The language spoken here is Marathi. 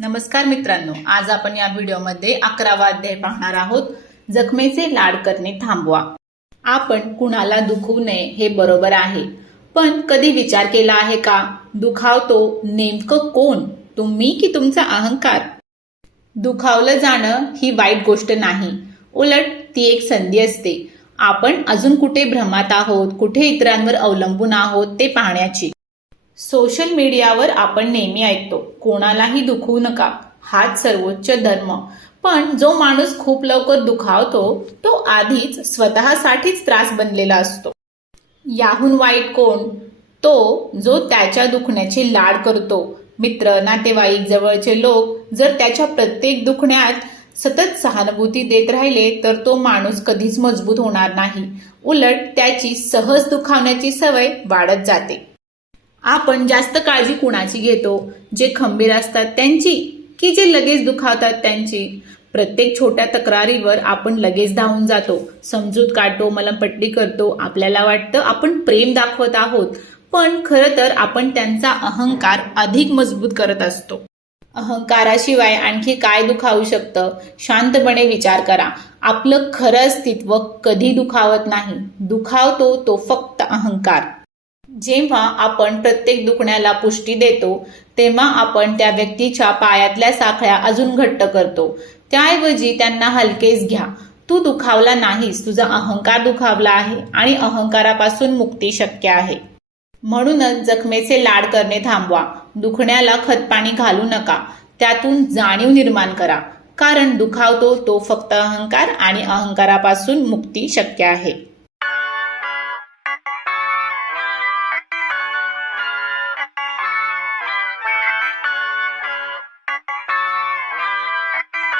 नमस्कार मित्रांनो, आज आपण या व्हिडिओमध्ये 11वा अध्याय पाहणार आहोत. जखमेचे लाड करणे थांबवा. आपण कुणाला दुखवू नये हे बरोबर आहे, पण कधी विचार केला आहे का, दुखावतो नेमकं कोण, तुम्ही की तुमचा अहंकार? दुखावलं जाणं ही वाईट गोष्ट नाही, उलट ती एक संधी असते. आपण अजून कुठे भ्रमात आहोत, कुठे इतरांवर अवलंबून आहोत ते पाहण्याची. सोशल मीडियावर आपण नेहमी ऐकतो, कोणालाही दुखवू नका, हाच सर्वोच्च धर्म. पण जो माणूस खूप लवकर दुखावतो तो आधीच स्वतःसाठीच त्रास बनलेला असतो. याहून वाईट कोण? तो जो त्याच्या दुखण्याची लाड करतो. मित्र, नातेवाईक, जवळचे लोक जर त्याच्या प्रत्येक दुखण्यात सतत सहानुभूती देत राहिले तर तो माणूस कधीच मजबूत होणार नाही. उलट त्याची सहज दुखावण्याची सवय वाढत जाते. आपण जास्त काळजी कुणाची घेतो? जे खंबीर असतात त्यांची की जे लगेच दुखावतात त्यांची? प्रत्येक छोट्या तक्रारीवर आपण लगेच धावून जातो, समजूत काढतो, मलमपट्टी करतो. आपल्याला वाटतं आपण प्रेम दाखवत आहोत, पण खरं तर आपण त्यांचा अहंकार अधिक मजबूत करत असतो. अहंकाराशिवाय आणखी काय दुखावू शकतं? शांतपणे विचार करा. आपलं खरं अस्तित्व कधी दुखावत नाही, दुखावतो तो फक्त अहंकार. जेव्हा आपण प्रत्येक दुखण्याला पुष्टी देतो तेव्हा आपण त्या व्यक्तीच्या पायातल्या साखळ्या अजून घट्ट करतो. त्याऐवजी त्यांना हलकेच घ्या. तू दुखावला नाहीस, तुझा अहंकार दुखावला आहे आणि अहंकारापासून मुक्ती शक्य आहे. म्हणूनच जखमेचे लाड करणे थांबवा. दुखण्याला खतपाणी घालू नका, त्यातून जाणीव निर्माण करा. कारण दुखावतो तो फक्त अहंकार आणि अहंकारापासून मुक्ती शक्य आहे.